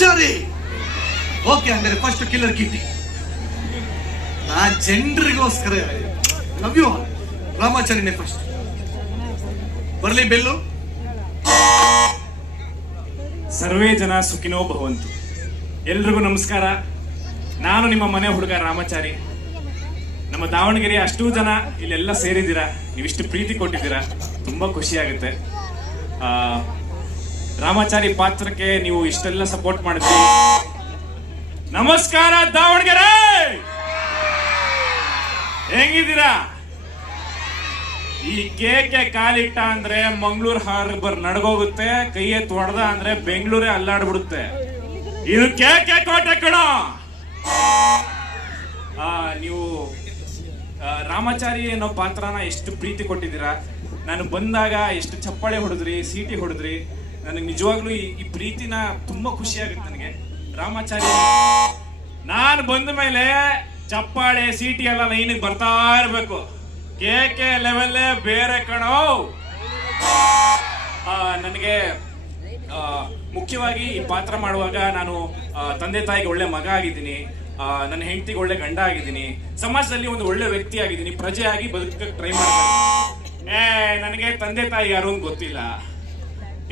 Ramachari okay ಅಂದ್ರೆ first killer Kitty ನಾ ಜನರಿಗೋಸ್ಕರ ಲವ್ ಯು ರಾಮಾಚಾರಿನೇ ಫಸ್ಟ್ ಬರ್ಲಿ ಬೆಲ್ಲು. ಸರ್ವೇ ಜನ ಸುಖಿನೋ ಭವಂತು. ಎಲ್ರಿಗೂ ನಮಸ್ಕಾರ. ನಾನು ನಿಮ್ಮ ಮನೆ ಹುಡುಗ ರಾಮಾಚಾರಿ. ನಮ್ಮ ದಾವಣಗೆರೆ ಅಷ್ಟೂ ಜನ ಇಲ್ಲೆಲ್ಲ ಸೇರಿದ್ದೀರಾ? ನೀವಿಷ್ಟು ಪ್ರೀತಿ ಕೊಟ್ಟಿದ್ದೀರಾ? ತುಂಬಾ ಖುಷಿ ಆಗುತ್ತೆ. ರಾಮಾಚಾರಿ ಪಾತ್ರಕ್ಕೆ ನೀವು ಇಷ್ಟೆಲ್ಲ ಸಪೋರ್ಟ್ ಮಾಡಿದ್ರಿ. ನಮಸ್ಕಾರ, ದಾವಣಗೆರೆ! ಹೆಂಗಿದ್ದೀರಾ? ಈ ಕೇಕೆ ಕಾಲಿಟ್ಟ ಅಂದ್ರೆ ಮಂಗಳೂರು ಹಾರ್ಬರ್ ನಡ್ಗೋಗುತ್ತೆ ಕೈ ಎತ್ತು ಹೊಡೆದ ಅಂದ್ರೆ ಬೆಂಗಳೂರೇ ಅಲ್ಲಾಡ್ಬಿಡುತ್ತೆ. ಇದು ಕೇಕೆ ಕೋಟೆ ಕಣ! ನೀವು ರಾಮಾಚಾರಿ ಅನ್ನೋ ಪಾತ್ರನ ಎಷ್ಟು ಪ್ರೀತಿ ಕೊಟ್ಟಿದ್ದೀರಾ? ನಾನು ಬಂದಾಗ ಎಷ್ಟು ಚಪ್ಪಾಳೆ ಹೊಡೆದ್ರಿ, ಸೀಟಿ ಹೊಡೆದ್ರಿ ನನಗೆ ನಿಜವಾಗ್ಲೂ ಈ ಈ ಪ್ರೀತಿನ ತುಂಬಾ ಖುಷಿ ಆಗುತ್ತೆ ನನಗೆ. ರಾಮಾಚಾರ್ಯ, ನಾನು ಬಂದ ಮೇಲೆ ಚಪ್ಪಾಳೆ, ಸೀಟಿ ಎಲ್ಲ ಲೈನಿಗೆ ಬರ್ತಾ ಇರಬೇಕು. ಕೆ ಕೆ ಲೆವೆಲ್ಲೇ ಬೇರೆ ಕಣೋ. ನನಗೆ ಮುಖ್ಯವಾಗಿ ಈ ಪಾತ್ರ ಮಾಡುವಾಗ ನಾನು ತಂದೆ ತಾಯಿಗೆ ಒಳ್ಳೆ ಮಗ ಆಗಿದ್ದೀನಿ. ನನ್ನ ಹೆಂಡತಿಗೆ ಒಳ್ಳೆ ಗಂಡ ಆಗಿದ್ದೀನಿ. ಸಮಾಜದಲ್ಲಿ ಒಂದು ಒಳ್ಳೆ ವ್ಯಕ್ತಿ ಆಗಿದ್ದೀನಿ. ಪ್ರಜೆಯಾಗಿ ಬದುಕಕ್ಕೆ ಟ್ರೈ ಮಾಡ್ತೀನಿ ಏ, ನನಗೆ ತಂದೆ ತಾಯಿ ಯಾರು ಅಂತ ಗೊತ್ತಿಲ್ಲ.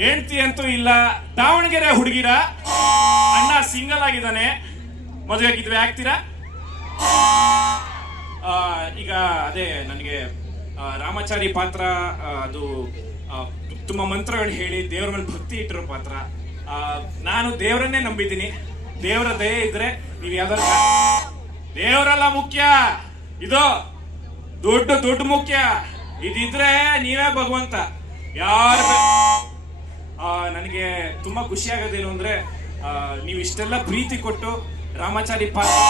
ಹೆಂಡತಿ ಅಂತೂ ಇಲ್ಲ. ದಾವಣಗೆರೆ ಹುಡುಗಿರ. ಅಣ್ಣ ಸಿಂಗಲ್ ಆಗಿದ್ದಾನೆ. ಮದುವೆ ಆಗಿದ್ವಿ, ಆಗ್ತೀರಾ? ಈಗ ಅದೇ ನನಗೆ ರಾಮಾಚಾರಿ ಪಾತ್ರ ಅದು ತುಂಬ ಮಂತ್ರಗಳು ಹೇಳಿ ದೇವರ ಮೇಲೆ ಭಕ್ತಿ ಇಟ್ಟಿರೋ ಪಾತ್ರ. ನಾನು ದೇವರನ್ನೇ ನಂಬಿದ್ದೀನಿ. ದೇವರ ದಯೆ ಇದ್ರೆ ನೀವು ಯಾವ್ದಾರ ದೇವರಲ್ಲ ಮುಖ್ಯ. ಇದು ದೊಡ್ಡ ದೊಡ್ಡ ಮುಖ್ಯ. ಇದಿದ್ರೆ ನೀವೇ ಭಗವಂತ. ಯಾರು ತುಂಬಾ ಖುಷಿ ಆಗೋದೇನು ಅಂದ್ರೆ ನೀವು ಇಷ್ಟೆಲ್ಲ ಪ್ರೀತಿ ಕೊಟ್ಟು ರಾಮಾಚಾರಿ ಪಾತ್ರ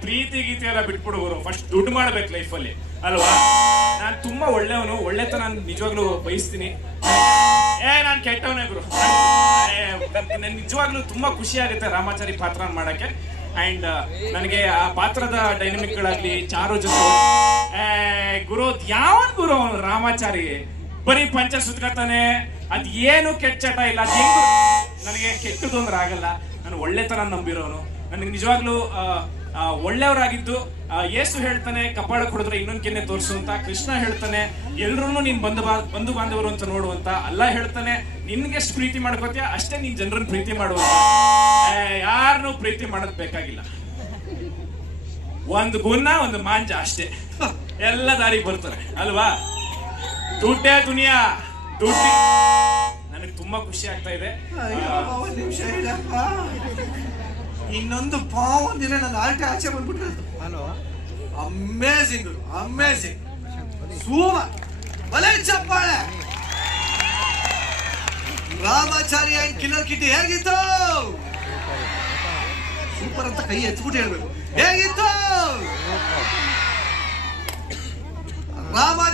ಪ್ರೀತಿ ಗೀತೆ ಎಲ್ಲ ಬಿಟ್ಬಿಡುವರು ಫಸ್ಟ್ ದುಡ್ಡು ಮಾಡ್ಬೇಕು ಲೈಫಲ್ಲಿ ಅಲ್ವಾ? ನಾನು ತುಂಬಾ ಒಳ್ಳೆಯವನು. ಒಳ್ಳೆತನ ನಿಜವಾಗ್ಲೂ ಬಯಸ್ತೀನಿ. ಏ, ನಾನು ಕೆಟ್ಟವನೇ ಗುರು. ನನ್ ನಿಜವಾಗ್ಲೂ ತುಂಬಾ ಖುಷಿ ಆಗುತ್ತೆ ರಾಮಾಚಾರಿ ಪಾತ್ರ ಮಾಡಕ್ಕೆ. ಅಂಡ್ ನನಗೆ ಆ ಪಾತ್ರದ ಡೈನಮಿಕ್ಗಳಾಗ್ಲಿ ಚಾರು ಜೊತೆ ಗುರು ಯಾವನ್ ಗುರು ಅವನು ರಾಮಾಚಾರಿ ಬರೀ ಪಂಚ ಸುತ್ಕತಾನೆ ಅದ್ ಏನು ಕೆಟ್ಟ ಇಲ್ಲ ನನಗೆ ಕೆಟ್ಟದು ಅಂದ್ರೆ ಆಗಲ್ಲ. ನಾನು ಒಳ್ಳೆತನ ನಂಬಿರೋನು. ನನಗೆ ನಿಜವಾಗ್ಲೂ ಒಳ್ಳೆಯವರಾಗಿದ್ದು ಯೇಸು ಹೇಳ್ತಾನೆ, ಕಪಾಳ ಕೊಡಿದ್ರೆ ಇನ್ನೊಂದ್ ಕೆನ್ನೆ ತೋರಿಸು ಅಂತ, ಕೃಷ್ಣ ಹೇಳ್ತಾನೆ ಎಲ್ರೂ ನೀನ್ ಬಂಧು ಬಾ, ಬಂಧು ಬಾಂಧವರು ಅಂತ ನೋಡುವಂತ, ಅಲ್ಲ ಹೇಳ್ತಾನೆ, ನಿನ್ಗೆ ಎಷ್ಟು ಪ್ರೀತಿ ಮಾಡ್ಕೋತೀಯ? ಅಷ್ಟೇ ನೀನ್ ಜನರನ್ನ ಪ್ರೀತಿ ಮಾಡುವಂತ. ಯಾರನ್ನೂ ಪ್ರೀತಿ ಮಾಡೋದ್ ಬೇಕಾಗಿಲ್ಲ. ಒಂದು ಗುಣ ಒಂದು ಮಾಂಜ ಅಷ್ಟೇ. ಎಲ್ಲ ದಾರಿಗೆ ಬರ್ತಾರೆ. ಅಲ್ವಾ? ದುಡ್ಡೇ ದುನಿಯಾ. ದುಡ್ಡಿ. ನನಗೆ ತುಂಬಾ ಖುಷಿ ಆಗ್ತಾ ಇದೆ. ಅಯ್ಯೋ, ಒಂದ್ ನಿಮಿಷ. ಇನ್ನೊಂದು ಪಾವೊಂದಿನ ನನ್ನ ಆಲ್ಟೆ ಆಚೆ ಬಂದ್ಬಿಟ್ರೆ ಅಮೇಸಿಂಗ್ ಅಮೇಸಿಂಗ್ ಸೂಮ ಬಲೆ ಚಪ್ಪಾಳೆ. ರಾಮಾಚಾರಿ ಅಂಡ್ ಕಿಲ್ಲರ್ ಕಿಟ್ಟಿ ಹೇಗಿತ್ತು? ಸೂಪರ್ ಅಂತ ಕೈ ಎತ್ಬಿಟ್ಟು ಹೇಳ್ಬೇಕು. ಹೇಗಿತ್ತು?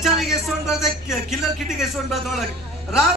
ರಾಮಾಚಾರಿಗೆ ಎಷ್ಟು ಬರುತ್ತೆ ಕಿಲ್ಲರ್ ಕಿಟ್ಟಿಗೆ ಎಷ್ಟು ಒಳಗೆ ರಾಮ